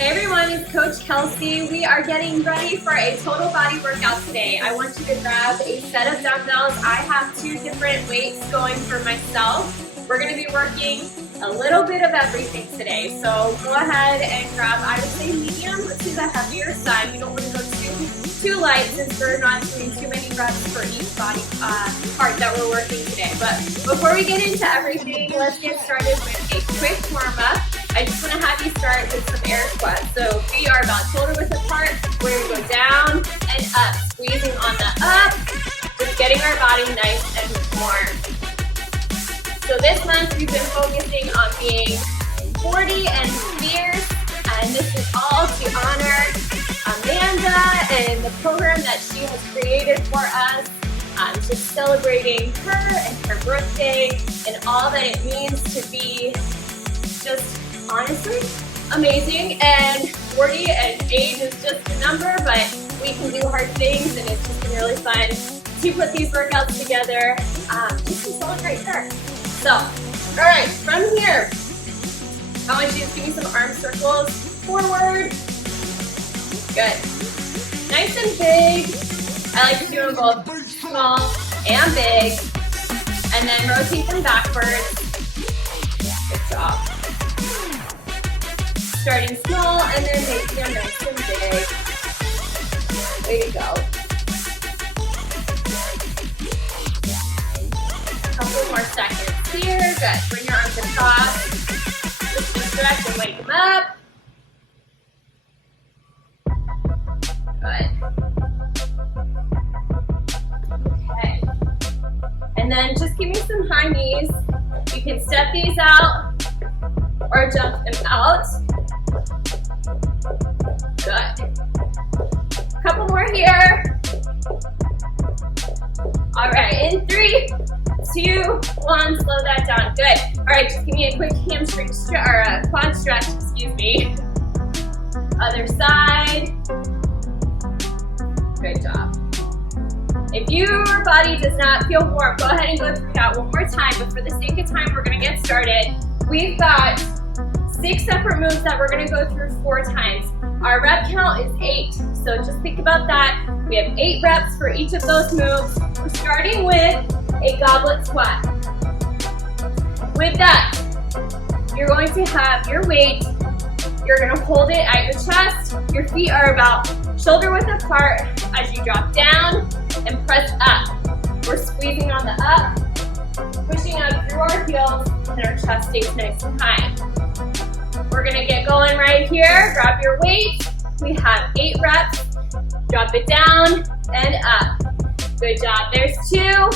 Hey everyone, it's Coach Kelsey. We are getting ready for a total body workout today. I want you to grab a set of dumbbells. I have 2 different weights going for myself. We're going to be working a little bit of everything today. So go ahead and grab, I would say medium to the heavier side. You don't want to go too light since we're not doing too many reps for each body part that we're working today. But before we get into everything, let's get started with a quick warm-up. I just want to have you start with some air squats. So feet are about shoulder width apart. We're going to go down and up, squeezing on the up, just getting our body nice and warm. So this month we've been focusing on being sporty and fierce, and this is all to honor Amanda and the program that she has created for us. Just celebrating her and her birthday and all that it means to be just honestly amazing. And 40 and age is just a number, but we can do hard things, and it's just been really fun to put these workouts together just to celebrate her. So, all right, from here, I want you to give me some arm circles forward. Good. Nice and big. I like to do them both small and big, and then rotate them backwards. Good job. Starting small and then making them nice and big. Way to go. A couple more seconds here. Good. Bring your arms across. Just to stretch and wake them up. Good. Okay. And then just give me some high knees. You can step these out or jump them out. Good. Couple more here. All right, in 3, 2, 1, slow that down. Good. All right, just give me a quick hamstring stretch or a quad stretch, excuse me. Other side. Good job. If your body does not feel warm, go ahead and go through that one more time. But for the sake of time, we're going to get started. We've got 6 separate moves that we're going to go through 4 times. Our rep count is 8, so just think about that. We have 8 reps for each of those moves. We're starting with a goblet squat. With that, you're going to have your weight. You're going to hold it at your chest. Your feet are about shoulder width apart as you drop down and press up. We're squeezing on the up, pushing up through our heels, and our chest stays nice and high. We're gonna get going right here. Grab your weight. We have 8 reps. Drop it down and up. Good job. There's 2.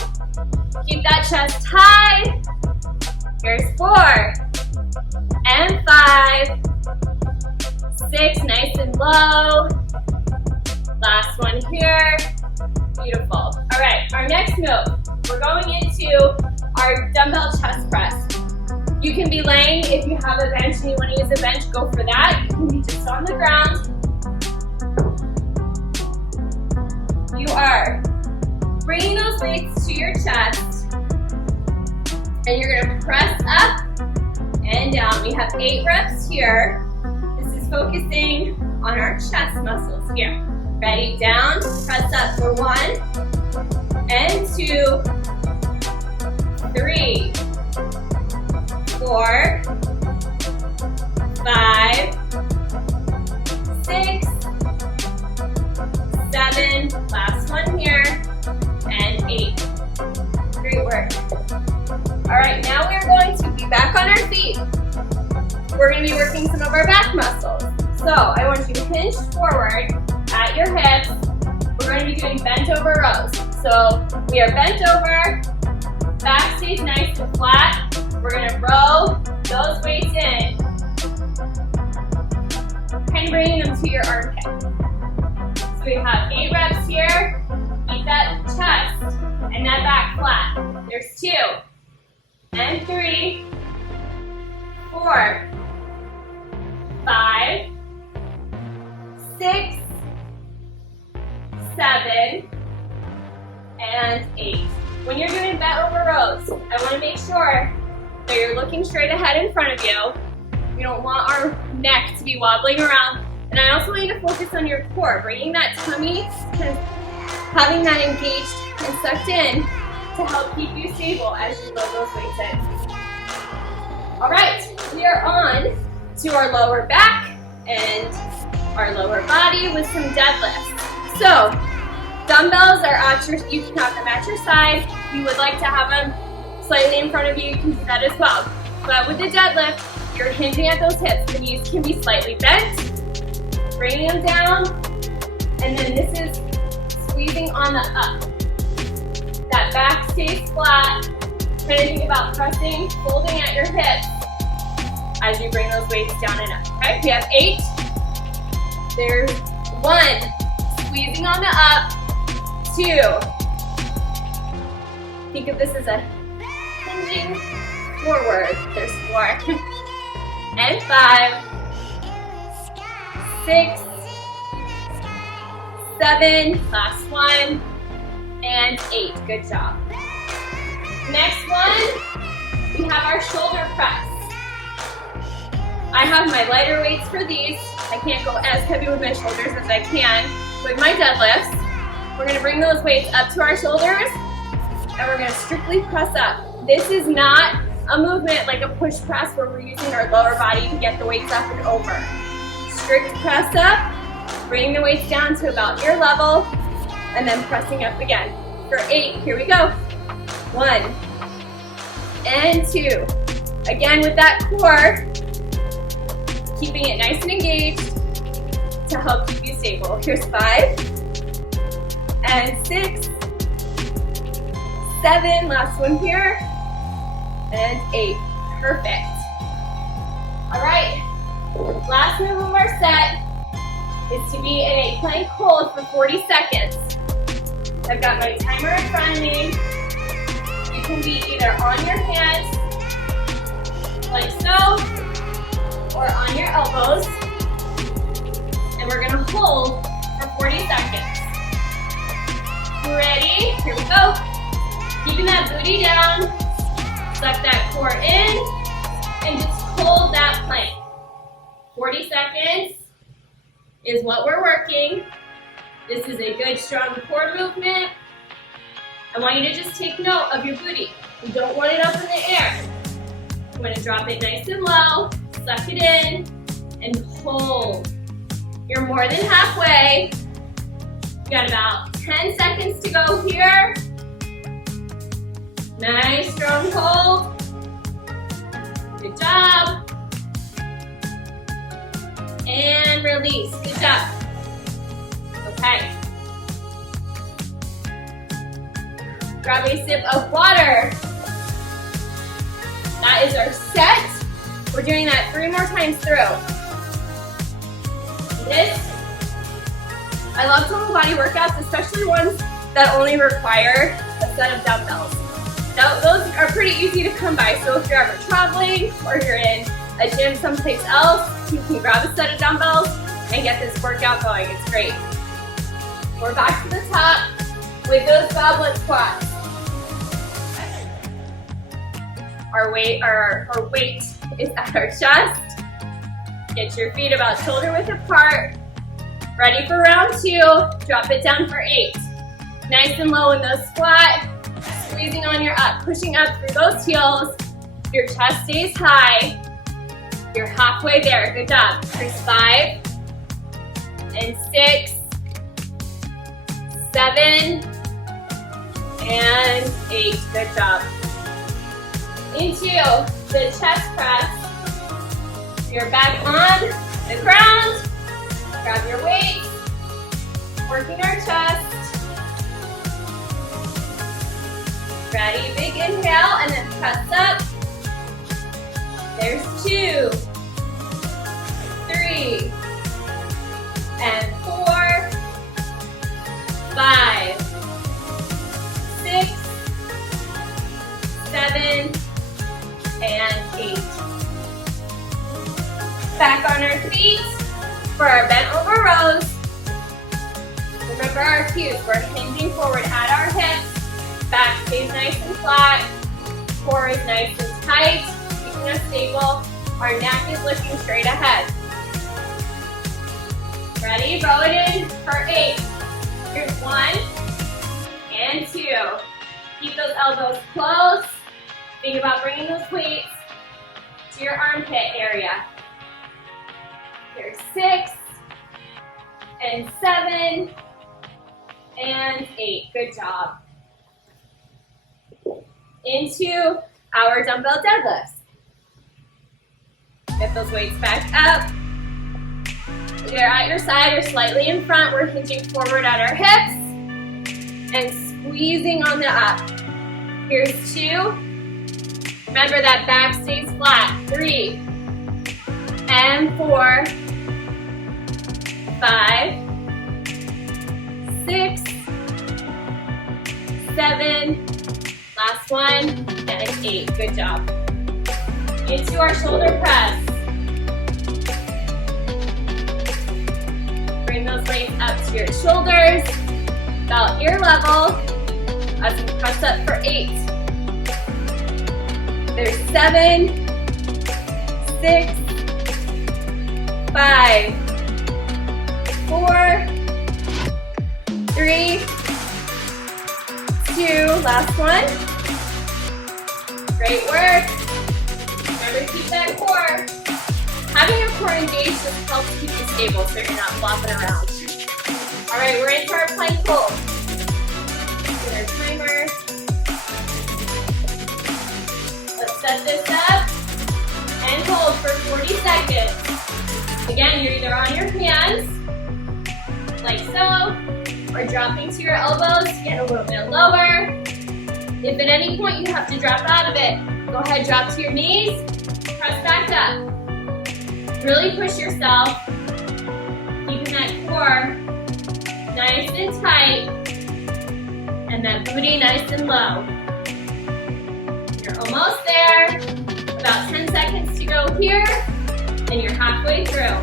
Keep that chest high. Here's 4 and 5. 6, nice and low. Last one here. Beautiful. All right, our next move. We're going into our dumbbell chest press. You can be laying if you have a bench and you want to use a bench, go for that. You can be just on the ground. You are bringing those weights to your chest, and you're going to press up and down. We have 8 reps here. This is focusing on our chest muscles here. Ready? Down, press up for 1 and 2, 3, 4, 5, 6, 7, last one here, and 8. Great work. All right, now we're going to be back on our feet. We're going to be working some of our back muscles. So I want you to hinge forward at your hips. We're going to be doing bent over rows. So we are bent over, back stays nice and flat. We're going to row those weights in, and bringing them to your armpit. So we have 8 reps here. Keep that chest and that back flat. There's 2 and 3, 4, 5, 6, 7, and 8. When you're doing bent over rows, I want to make sure that you're looking straight ahead in front of you. We don't want our neck to be wobbling around. And I also want you to focus on your core, bringing that tummy, kind of having that engaged and sucked in to help keep you stable as you load those weights in. All right, we are on to our lower back and our lower body with some deadlifts. So, dumbbells are at your, you can have them at your side. If you would like to have them slightly in front of you, you can do that as well. But with the deadlift, you're hinging at those hips. The knees can be slightly bent, bringing them down, and then this is squeezing on the up. That back stays flat. Try to think about pressing, folding at your hips as you bring those weights down and up. Okay, we have 8. There's 1. Squeezing on the up. 2. Think of this as a hinging forward. There's 4. And 5. 6. 7. Last one. And 8. Good job. Next one, we have our shoulder press. I have my lighter weights for these. I can't go as heavy with my shoulders as I can with my deadlifts. We're gonna bring those weights up to our shoulders and we're gonna strictly press up. This is not a movement like a push press where we're using our lower body to get the weights up and over. Strict press up, bring the weights down to about ear level, and then pressing up again. For 8, here we go. 1 and 2. Again with that core, keeping it nice and engaged to help keep you stable. Here's 5 and 6, 7, last one here, and 8. Perfect. All right, last move of our set is to be in a plank hold for 40 seconds. I've got my timer in front of me. You can be either on your hands, like so, or on your elbows. And we're gonna hold for 40 seconds. Ready? Here we go. Keeping that booty down, suck that core in, and just hold that plank. 40 seconds is what we're working. This is a good, strong core movement. I want you to just take note of your booty. You don't want it up in the air. I'm gonna drop it nice and low, suck it in, and hold. You're more than halfway. You got about 10 seconds to go here. Nice, strong hold. Good job. And release, good job. Okay. Grab a sip of water. That is our set. We're doing that 3 more times through. I love total body workouts, especially ones that only require a set of dumbbells. Now, those are pretty easy to come by, so if you're ever traveling or you're in a gym someplace else, you can grab a set of dumbbells and get this workout going. It's great. We're back to the top with those goblet squats. Our weight is at our chest. Get your feet about shoulder width apart. Ready for round 2. Drop it down for 8. Nice and low in the squat. Squeezing on your up, pushing up through those heels. Your chest stays high. You're halfway there. Good job. Here's 5 and 6, 7, and 8. Good job. Into the chest press. You're back on the ground. Grab your weight. Working our chest. Ready? Big inhale and then press up. There's 2, 3, and 4, 5, 6, 7, and 8. Back on our feet for our bent over rows. Remember our cues. We're hinging forward at our hips. Back stays nice and flat. Core is nice and tight, keeping us stable. Our neck is looking straight ahead. elbows close. Think about bringing those weights to your armpit area. Here's 6, and 7, and 8. Good job. Into our dumbbell deadlifts. Get those weights back up. Either at your side or slightly in front. We're hinging forward at our hips and squeezing on the up. Here's 2. Remember that back stays flat. 3 and 4, 5, 6, 7, last one, and 8. Good job. Into our shoulder press. Bring those weights up to your shoulders, about ear level, as we press up for 8. There's 7, 6, 5, 4, 3, 2, last one. Great work. Remember to keep that core. Having your core engaged just helps keep you stable so you're not flopping around. All right, we're into our plank hold. Get our timer. Let's set this up and hold for 40 seconds. Again, you're either on your hands, like so, or dropping to your elbows to get a little bit lower. If at any point you have to drop out of it, go ahead, drop to your knees, press back up. Really push yourself, keeping that core nice and tight, and that booty nice and low. You're almost there. About 10 seconds to go here, and you're halfway through.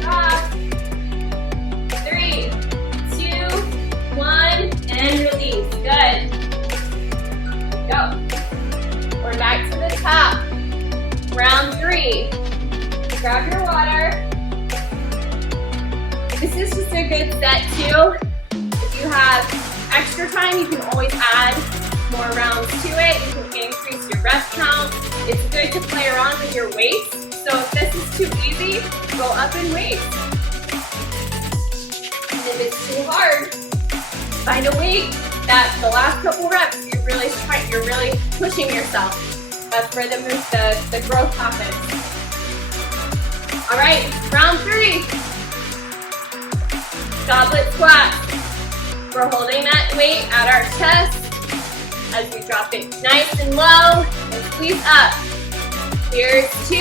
Drop. 3, 2, 1, and release. Good. Go. We're back to the top. Round 3. Grab your water. This is just a good set too. If you have extra time, you can always add more rounds to it. You can increase your rep count. It's good to play around with your weights. So if this is too easy, go up in weights. And if it's too hard, find a weight that the last couple reps you're really pushing yourself. That's where the growth happens. All right, round 3. Goblet squat. We're holding that weight at our chest as we drop it nice and low and squeeze up. Here's 2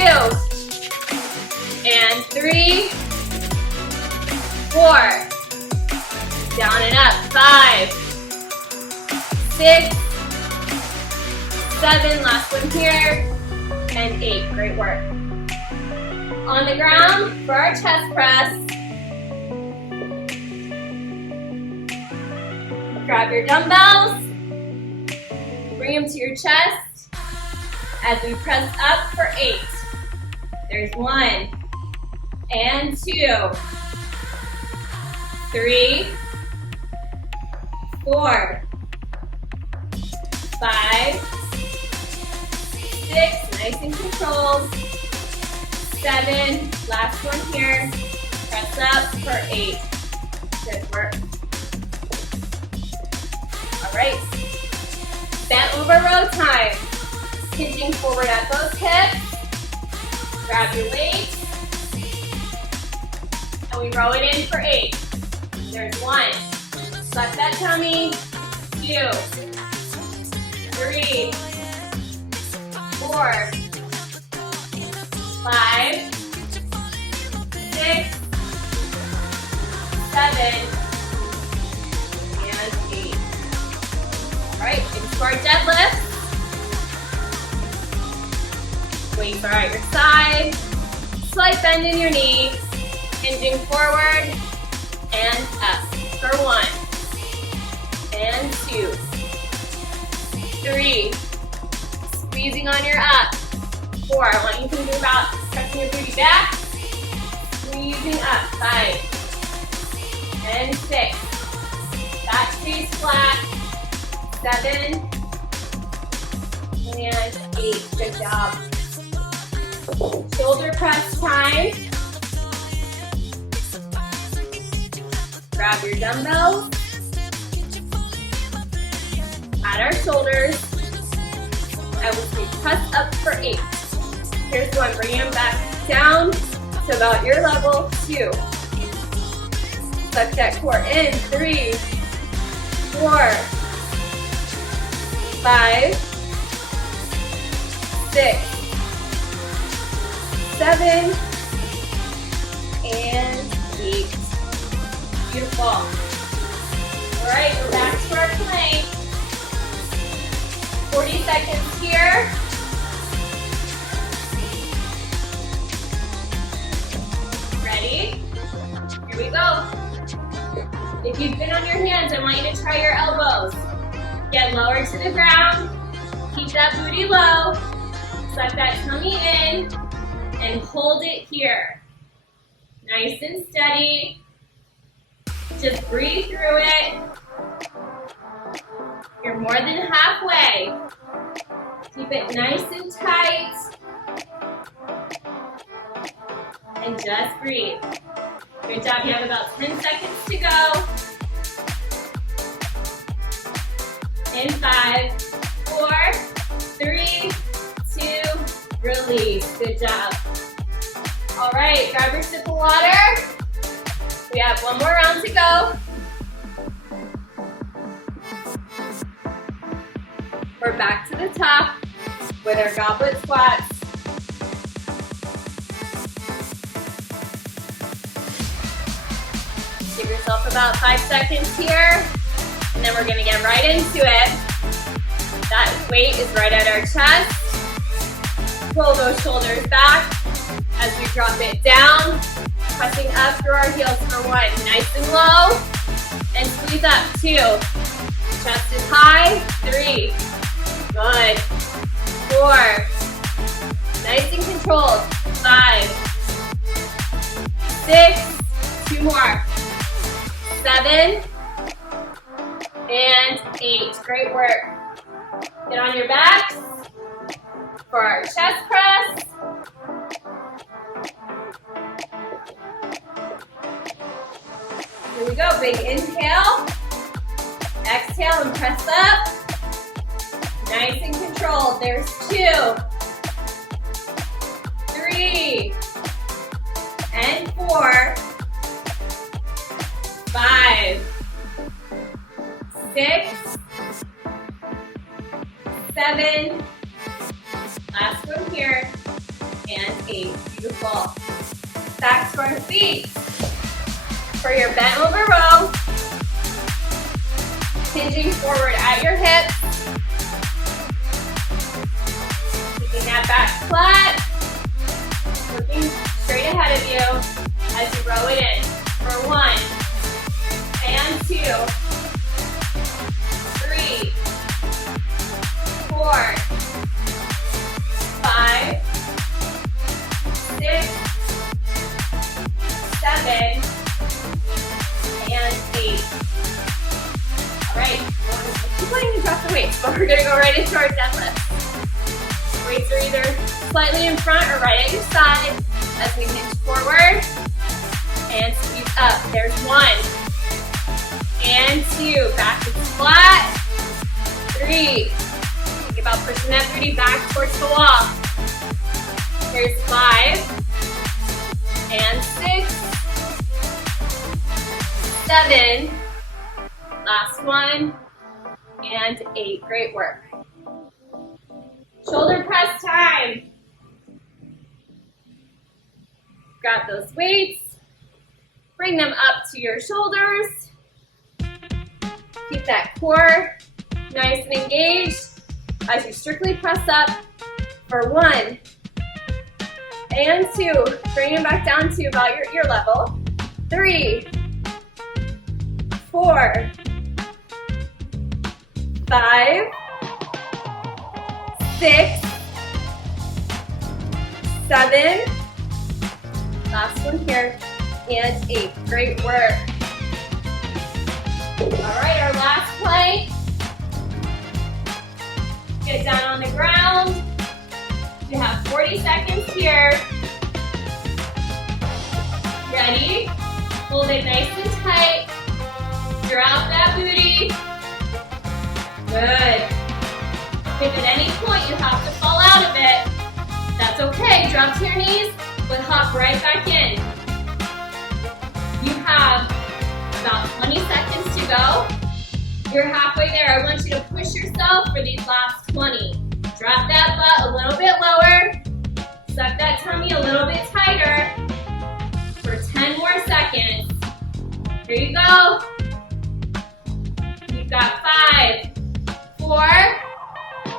and 3, 4. Down and up. 5, 6, 7. Last one here. And 8. Great work. On the ground for our chest press. Grab your dumbbells. Bring them to your chest as we press up for 8. There's 1 and 2, 3, 4, 5, 6, nice and controlled. 7, last one here. Press up for 8. Good work. All right. Bent over row time. Hinging forward at those hips. Grab your weight. And we row it in for 8. There's 1. Suck that tummy. 2, 3, 4, 5, 6, 7, and 8. All right, into our deadlift. Weights are at your side. Slight bend in your knee. Hinging forward and up for 1 and 2, 3. Squeezing on your up. 4. I want you to think about pressing your booty back. Squeezing up. 5 and 6. Back stays flat. 7, and 8. Good job. Shoulder press time. Grab your dumbbells. At our shoulders. I will say press up for 8. Here's one. Bring them back down to about your level. 2. Suck that core in. 3, 4, 5, 6, 7, and 8. Beautiful. All right, we're back to our plank. 40 seconds here. Ready? Here we go. If you've been on your hands, I want you to try your elbows. Get lower to the ground. Keep that booty low. Suck that tummy in and hold it here. Nice and steady. Just breathe through it. You're more than halfway. Keep it nice and tight. And just breathe. Good job. You have about 10 seconds to go. In 5, 4, 3, 2, release. Good job. All right, grab your sip of water. We have one more round to go. We're back to the top with our goblet squats. Give yourself about 5 seconds here, and then we're gonna get right into it. That weight is right at our chest. Pull those shoulders back as we drop it down, pressing up through our heels for 1. Nice and low, and squeeze up. 2. Chest is high. 3. Good. 4. Nice and controlled. 5. 6. 2 more. 7. And 8. Great work. Get on your backs for our chest press. Here we go. Big inhale. Exhale and press up. Nice and controlled. There's 2, 3, and 4, 5, 6, 7, last one here, and 8. Beautiful. Back to our feet. For your bent over row, hinging forward at your hips. Keeping that back flat. Looking straight ahead of you as you row it in. For 1, and 2, 3, 4, 5, 6, 7, and 8. All right, keep letting me drop the weights, but we're gonna go right into our deadlift. Weights are either slightly in front or right at your side as we hinge forward and squeeze up. There's 1, and 2. Back is flat. 3. Think about pushing that booty back towards the wall. Here's 5, and 6, 7, last one, and 8. Great work. Shoulder press time. Grab those weights, bring them up to your shoulders. Keep that core nice and engaged as you strictly press up for 1, and 2. Bring them back down to about your ear level. 3, 4, 5, 6, 7, last one here, and 8. Great work. All right, our last plank. Get down on the ground. You have 40 seconds here. Ready? Hold it nice and tight. Drop that booty. Good. If at any point you have to fall out of it, that's okay. Drop to your knees, but hop right back in. You have about 20 seconds to go. You're halfway there. I want you to push yourself for these last 20. Drop that butt a little bit lower. Suck that tummy a little bit tighter for 10 more seconds. Here you go. You've got 5, 4,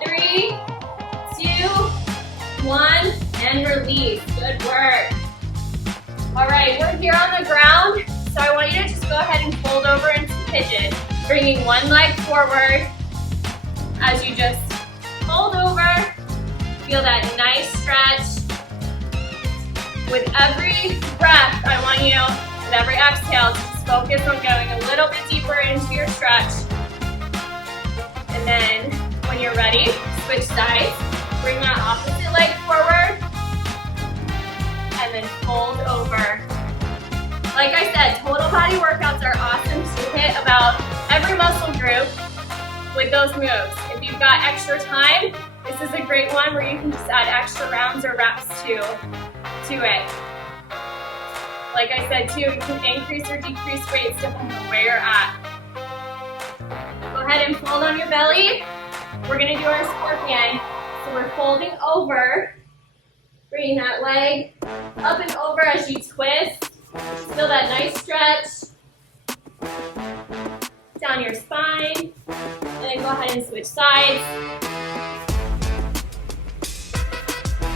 3, 2, 1, and release. Good work. All right, we're here on the ground, so I want you to just go ahead and fold over into pigeon, bringing one leg forward as you just fold over. Feel that nice stretch. With every breath, I want you, with every exhale, to just focus on going a little bit deeper into your stretch. And then, when you're ready, switch sides. Bring that opposite leg forward. And then fold over. Like I said, total body workouts are awesome to hit about every muscle group with those moves. If you've got extra time, this is a great one where you can just add extra rounds or reps to it. Like I said too, you can increase or decrease weights depending on where you're at. Go ahead and fold on your belly. We're gonna do our scorpion. So we're folding over, bringing that leg up and over as you twist. Feel that nice stretch down your spine. And then go ahead and switch sides.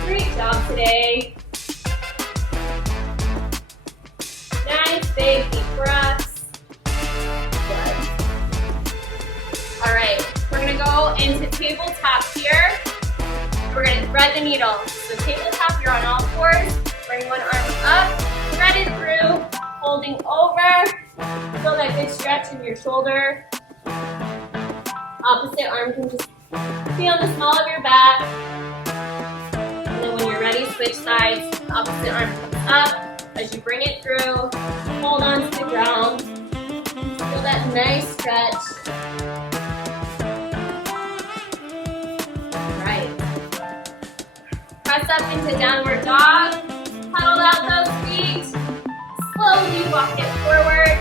Great job today. Nice big deep breaths. Good. All right, we're gonna go into tabletop here. We're gonna thread the needle. So tabletop, you're on all fours. Bring one arm up, thread it through, folding over. Feel that good stretch in your shoulder. Opposite arm can just be on the small of your back. And then when you're ready, switch sides. Opposite arm comes up. As you bring it through, hold on to the ground. Feel that nice stretch. Right. Press up into downward dog. Pedal out those feet. Slowly walk it forward.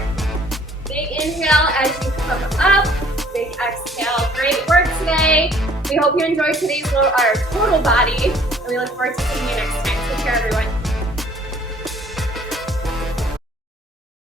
Big inhale as you come up. Big exhale. Great work today. We hope you enjoyed today's our total body. And we look forward to seeing you next time. Take care, everyone.